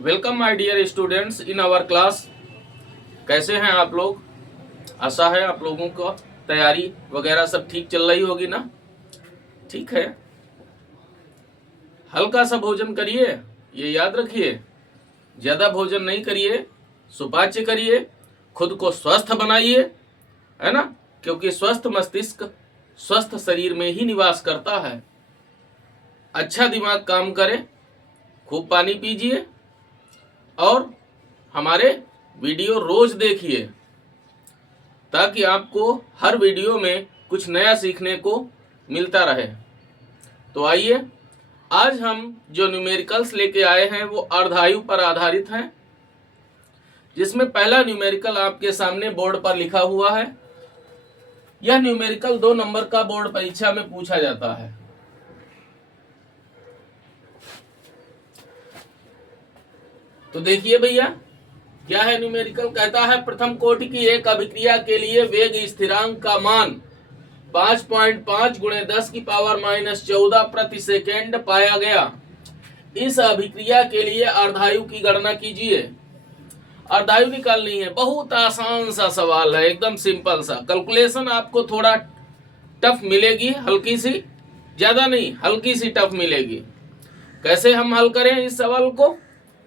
Welcome my dear students in our class. कैसे हैं आप लोग? आशा है आप लोगों को तैयारी वगैरह सब ठीक चल रही होगी ना। ठीक है, हल्का सा भोजन करिए, ये याद रखिए। ज्यादा भोजन नहीं करिए, सुपाच्य करिए, खुद को स्वस्थ बनाइए, है ना। क्योंकि स्वस्थ मस्तिष्क स्वस्थ शरीर में ही निवास करता है। अच्छा दिमाग काम करे, खूब पानी पीजिए और हमारे वीडियो रोज देखिए ताकि आपको हर वीडियो में कुछ नया सीखने को मिलता रहे। तो आइए, आज हम जो न्यूमेरिकल्स लेके आए हैं वो अर्धायु पर आधारित हैं, जिसमें पहला न्यूमेरिकल आपके सामने बोर्ड पर लिखा हुआ है। यह न्यूमेरिकल 2 नंबर का बोर्ड परीक्षा में पूछा जाता है। तो देखिए भैया, क्या है न्यूमेरिकल। कहता है प्रथम कोटि की एक अभिक्रिया के लिए वेग स्थिरांक का मान 5.5 गुणे 10 की पावर -14 प्रति सेकेंड पाया गया। इस अभिक्रिया के लिए अर्धायु की गणना कीजिए। अर्धायु निकालनी है, बहुत आसान सा सवाल है, एकदम सिंपल सा। कैलकुलेशन आपको थोड़ा टफ मिलेगी, हल्की सी, ज्यादा नहीं, हल्की सी टफ मिलेगी। कैसे हम हल करें इस सवाल को,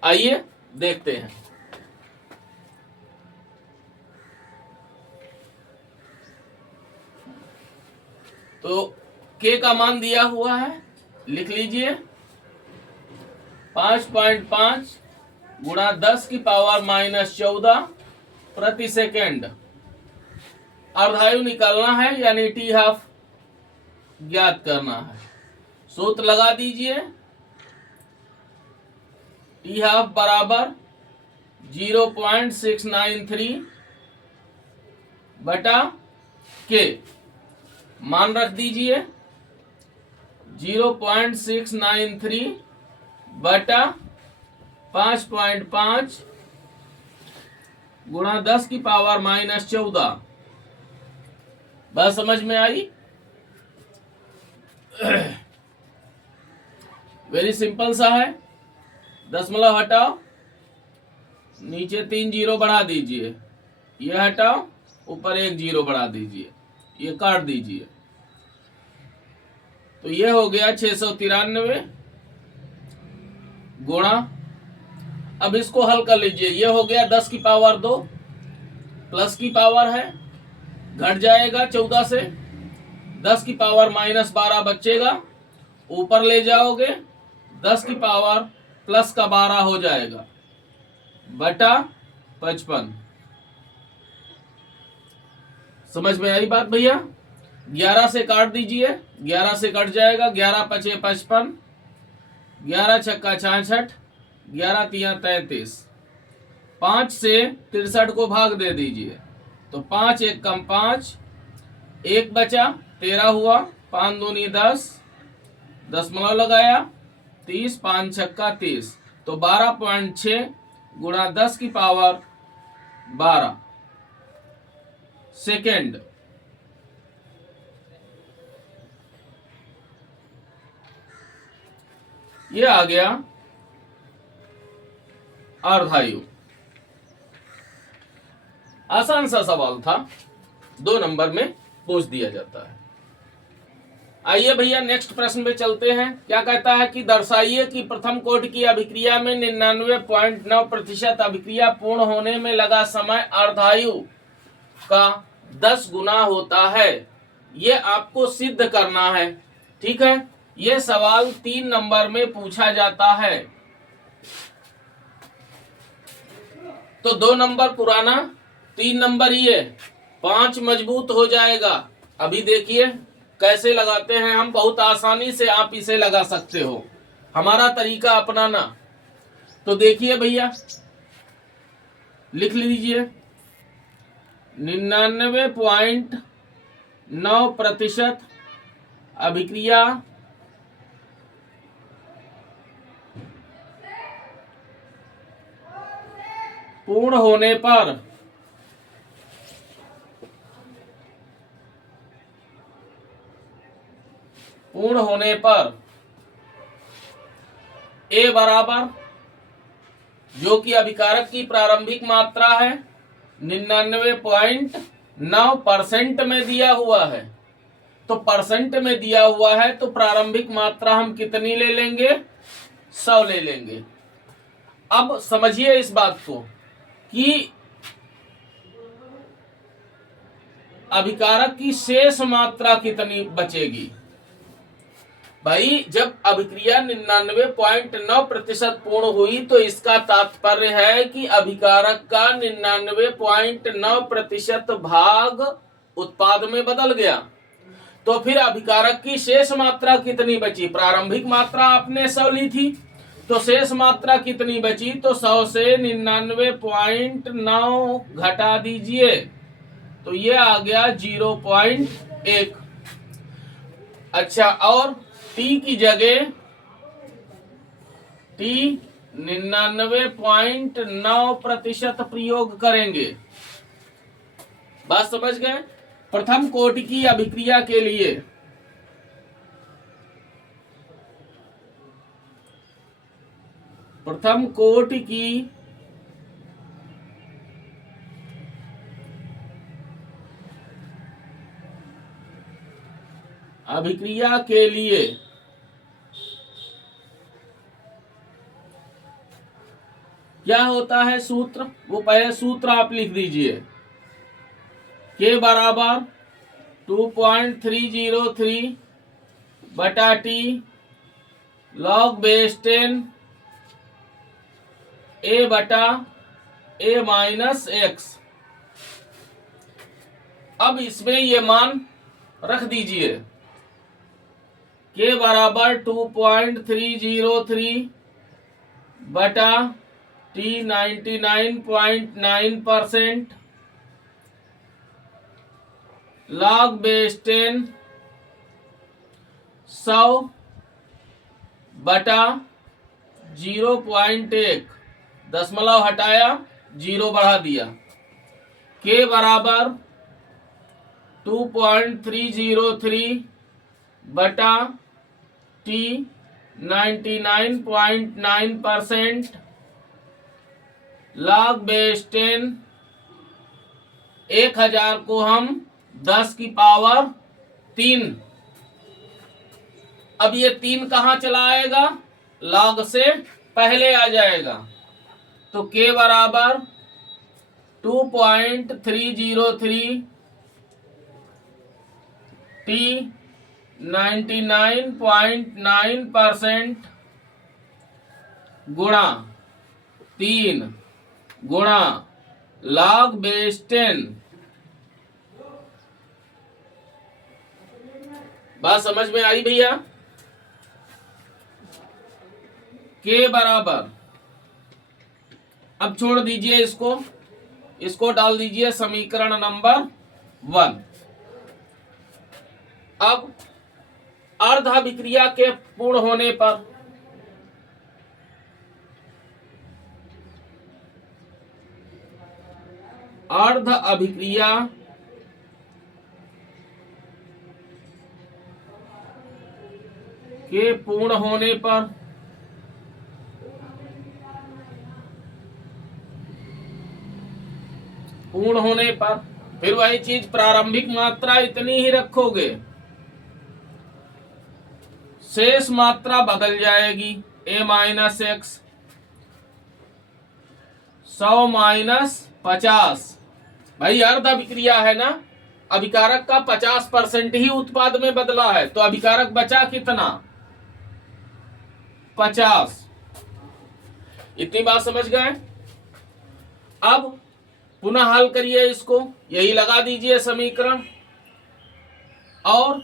आइए देखते हैं। तो के का मान दिया हुआ है, लिख लीजिए 5.5 गुणा 10 की पावर -14 प्रति सेकेंड। अर्धायु निकालना है यानी टी हाफ ज्ञात करना है। सूत्र लगा दीजिए, टी हाफ बराबर 0.693 बटा के। मान रख दीजिए 0.693 बटा 5.5 गुणा 10 की पावर -14। बात समझ में आई? वेरी सिंपल सा है। दशमलव हटाओ, नीचे 3 जीरो बढ़ा दीजिए, ये हटाओ, ऊपर 1 जीरो बढ़ा दीजिए, ये काट दीजिए। तो ये हो गया 693 गुणा, अब इसको हल कर लीजिए। ये हो गया 10 की पावर 2, प्लस की पावर है, घट जाएगा 14 से, 10 की पावर -12 बचेगा, ऊपर ले जाओगे 10 की पावर प्लस का 12 हो जाएगा बटा 55। समझ में आई बात भैया? 11 से काट दीजिए, 11 से कट जाएगा, 11 पचे 55, 11 छक्का 66, 11 तिया 33, 5 से 63 को भाग दे दीजिए, तो 5 एक कम 5, 1 बचा 13 हुआ, 5 दूनी 10, दशमलव लगाया 30, 5 छक्का 30, तो 12.6 गुणा 10 की पावर 12 सेकेंड। ये आ गया अर्धायु। आसान सा सवाल था, 2 नंबर में पूछ दिया जाता है। आइए भैया नेक्स्ट प्रश्न पे चलते हैं। क्या कहता है कि दर्शाइए कि प्रथम कोटि की अभिक्रिया में 99.9% अभिक्रिया पूर्ण होने में लगा समय अर्धायु का 10 गुना होता है। ये आपको सिद्ध करना है, ठीक है। ये सवाल 3 नंबर में पूछा जाता है। तो 2 नंबर पुराना, 3 नंबर ये, 5 मजबूत हो जाएगा। अभी देखिए कैसे लगाते हैं हम, बहुत आसानी से आप इसे लगा सकते हो, हमारा तरीका अपनाना। तो देखिए भैया, लिख लीजिए 99.9% अभिक्रिया पूर्ण होने पर ए बराबर जो कि अभिकारक की प्रारंभिक मात्रा है 99.9% में दिया हुआ है। तो परसेंट में दिया हुआ है तो प्रारंभिक मात्रा हम कितनी ले लेंगे? 100 ले लेंगे। अब समझिए इस बात को कि अभिकारक की शेष मात्रा कितनी बचेगी। भाई जब अभिक्रिया 99.9% पूर्ण हुई तो इसका तात्पर्य है कि अभिकारक का 99.9% भाग उत्पाद में बदल गया। तो फिर अभिकारक की शेष मात्रा कितनी बची? प्रारंभिक मात्रा आपने 100 ली थी, तो शेष मात्रा कितनी बची? तो 100 से 99.9 घटा दीजिए, तो ये आ गया 0.1। अच्छा, और टी की जगह टी 99.9% प्रयोग करेंगे। बात समझ गए? प्रथम कोटि की अभिक्रिया के लिए प्रथम कोटि की अभिक्रिया के लिए क्या होता है सूत्र? वो पहले सूत्र आप लिख दीजिए। के बराबर 2.303 बटा टी लॉग बेस 10 ए बटा ए माइनस एक्स। अब इसमें ये मान रख दीजिए। के बराबर 2.303 बटा टी 99.9% लॉग बेस 10 100 बटा 0.1, दशमलव हटाया 0 बढ़ा दिया। के बराबर 2.303 बटा टी 99.9% लॉग बेस 10, 1000 को हम 10 की पावर 3। अब ये 3 कहाँ चला आएगा? लॉग से पहले आ जाएगा। तो के बराबर 2.303 टी 99.9% गुणा 3 गुणा लॉग बेस 10। बात समझ में आई भैया? के बराबर, अब छोड़ दीजिए इसको डाल दीजिए समीकरण नंबर 1। अब अर्ध अभिक्रिया के पूर्ण होने पर अर्ध अभिक्रिया के पूर्ण होने पर फिर वही चीज, प्रारंभिक मात्रा इतनी ही रखोगे, शेष मात्रा बदल जाएगी। a minus x 100 minus 50। भाई अर्ध अभिक्रिया है ना, अभिकारक का 50% ही उत्पाद में बदला है, तो अभिकारक बचा कितना? 50। इतनी बात समझ गए? अब पुनः हल करिए इसको, यही लगा दीजिए समीकरण, और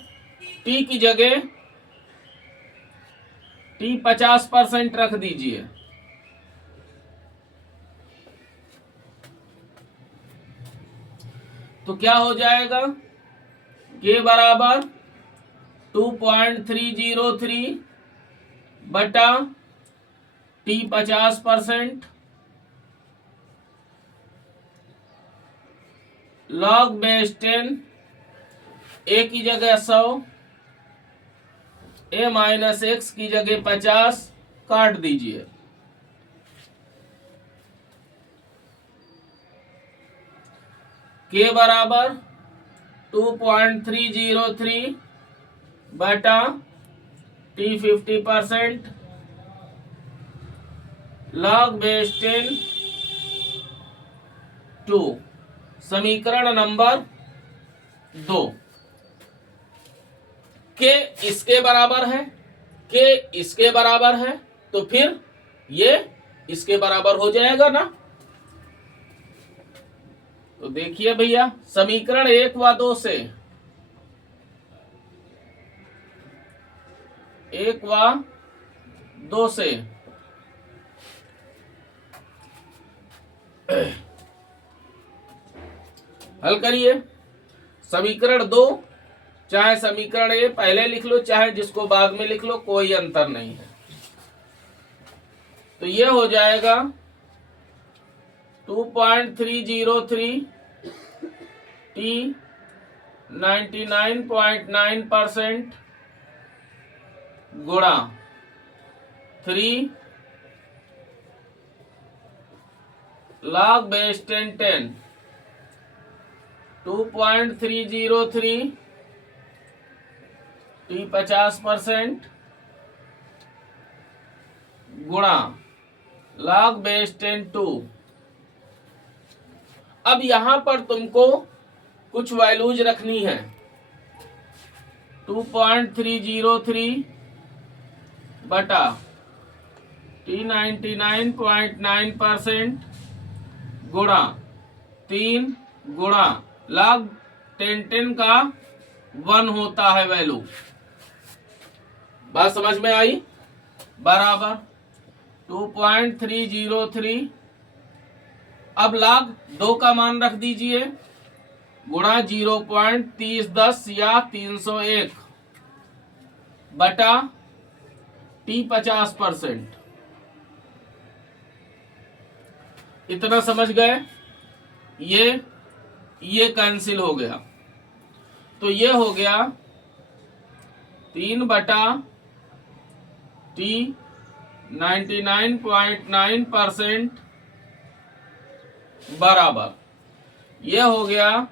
t की जगह t 50% रख दीजिए। तो क्या हो जाएगा? के बराबर 2.303 बटा t 50% लॉग बेस 10, a की जगह 100, a माइनस एक्स की जगह 50 काट दीजिए। के बराबर 2.303 बटा टी 50% log बेस 10 2। समीकरण नंबर 2। के इसके बराबर है, के इसके बराबर है, तो फिर ये इसके बराबर हो जाएगा ना। तो देखिए भैया, समीकरण 1 व 2 से, 1 व 2 से हल करिए। समीकरण 2 चाहे समीकरण ए पहले लिख लो, चाहे जिसको बाद में लिख लो, कोई अंतर नहीं है। तो ये हो जाएगा 2.303 टी 99.9% गुणा 3 log बेस 10 2.303 टी 50% गुणा log बेस 2। अब यहां पर तुमको कुछ वैल्यूज रखनी है। 2.303 बटा टी 99.9% गुणा 3 गुणा log 10 का 1 होता है वैल्यू। बात समझ में आई? बराबर 2.303। अब log 2 का मान रख दीजिए गुणा 0.3010 या 301 बटा टी 50%। इतना समझ गए? ये कैंसिल हो गया, तो ये हो गया 3 बटा टी 99.9% बराबर ये हो गया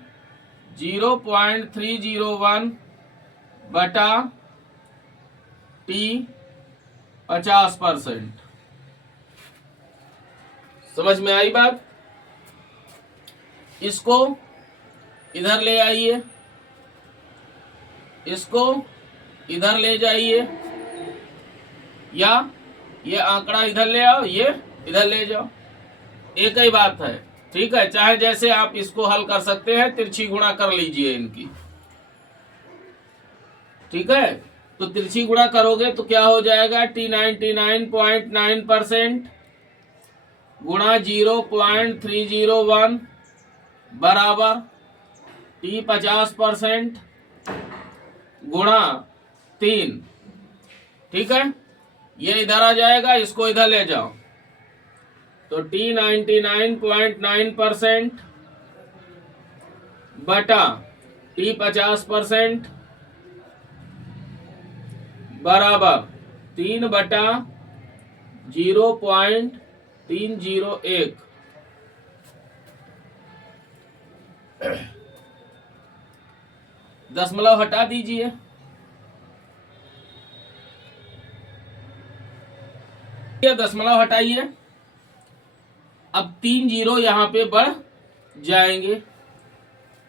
0.301 बटा टी 50%। समझ में आई बात? इसको इधर ले आइए, इसको इधर ले जाइए, या ये आंकड़ा इधर ले आओ, ये इधर ले जाओ, एक ही बात है। ठीक है, चाहे जैसे आप इसको हल कर सकते हैं, तिरछी गुणा कर लीजिए इनकी। ठीक है, तो तिरछी गुणा करोगे तो क्या हो जाएगा? टी 99.9% गुणा 0.301 बराबर टी 50% गुणा 3। ठीक है, ये इधर आ जाएगा, इसको इधर ले जाओ, तो टी 99.9% बटा टी 50% बराबर 3 बटा 0.301। दशमलव हटा दीजिए, ये दशमलव हटाइए। अब 3 जीरो यहाँ पे बढ़ जाएंगे,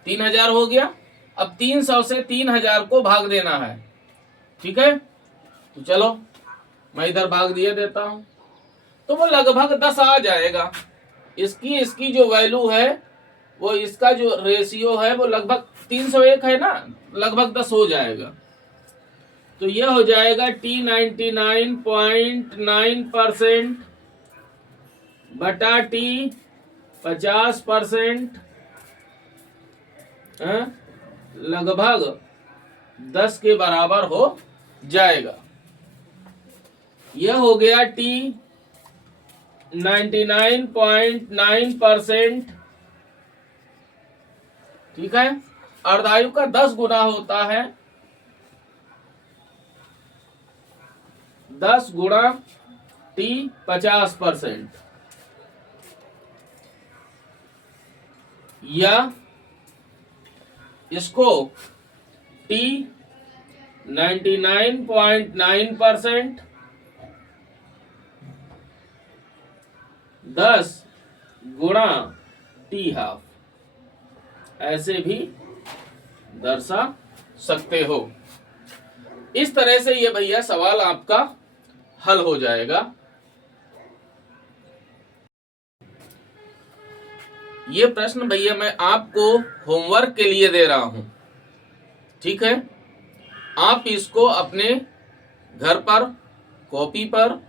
3000 हो गया। अब 300 से 3000 को भाग देना है। ठीक है, तो चलो मैं इधर भाग दिए देता हूं, तो वो लगभग 10 आ जाएगा। इसकी जो वैल्यू है, वो इसका जो रेशियो है वो लगभग 301 है ना, लगभग 10 हो जाएगा। तो ये हो जाएगा टी 99.9% बटा टी 50% लगभग 10 के बराबर हो जाएगा। यह हो गया टी 99.9%। ठीक है, अर्धायु का 10 गुना होता है, 10 गुणा टी 50%, या इसको T 99.9%, 10 गुणा T हाफ, ऐसे भी दर्शा सकते हो। इस तरह से ये भैया सवाल आपका हल हो जाएगा। ये प्रश्न भैया मैं आपको होमवर्क के लिए दे रहा हूं, ठीक है। आप इसको अपने घर पर कॉपी पर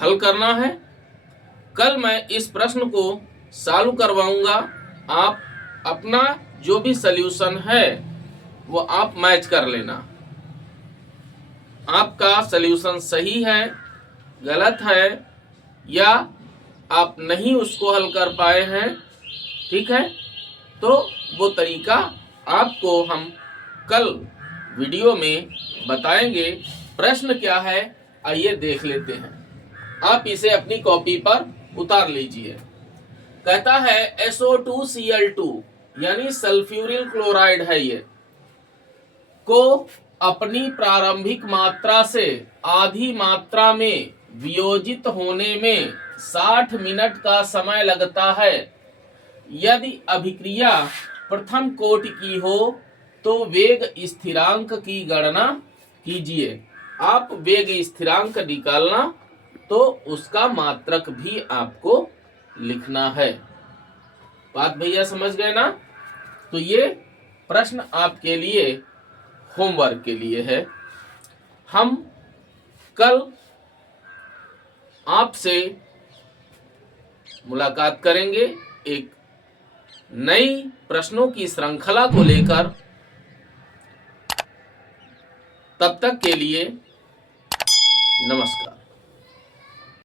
हल करना है। कल मैं इस प्रश्न को सॉल्व करवाऊंगा। आप अपना जो भी सल्यूशन है वो आप मैच कर लेना। आपका सल्यूशन सही है, गलत है, या आप नहीं उसको हल कर पाए हैं, ठीक है, तो वो तरीका आपको हम कल वीडियो में बताएंगे। प्रश्न क्या है आइए देख लेते हैं। आप इसे अपनी कॉपी पर उतार लीजिए। कहता है SO2Cl2 यानी सल्फ्यूरिल क्लोराइड है, ये को अपनी प्रारंभिक मात्रा से आधी मात्रा में वियोजित होने में 60 मिनट का समय लगता है। यदि अभिक्रिया प्रथम कोटि की हो तो वेग स्थिरांक की गणना कीजिए। आप वेग स्थिरांक निकालना, तो उसका मात्रक भी आपको लिखना है। बात भैया समझ गए ना? तो ये प्रश्न आपके लिए होमवर्क के लिए है। हम कल आपसे मुलाकात करेंगे एक नई प्रश्नों की श्रृंखला को लेकर। तब तक के लिए नमस्कार।